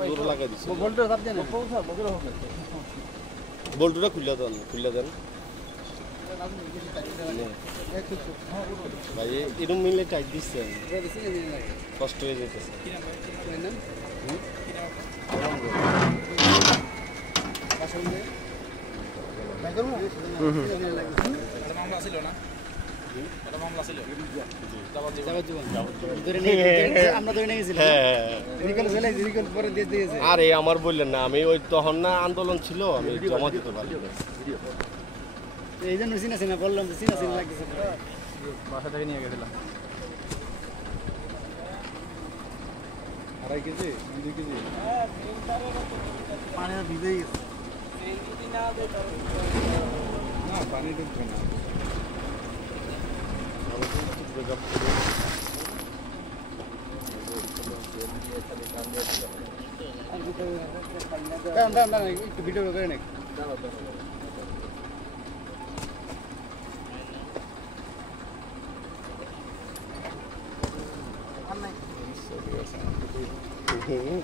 বল্টুটা লাগাই দিচ্ছে বল্টুটা খুলে দেন ভাই এরকম মিলে টাইট দিচ্ছে কষ্ট হয়ে যেতেছে আরে আমার বললেন না আমি ওই তখন না আন্দোলন ছিল আমি জমা দিতে পারি এই জন্য চিনা চিনা বললাম চিনা চিনা লাগতেছে বাসা থেকে নিয়ে গেছিলাম 2.5 কেজি 2 কেজি পানি ভিজে গেছে না পানি ঢুকবে না একটু ভিডিও করে নাকি হুম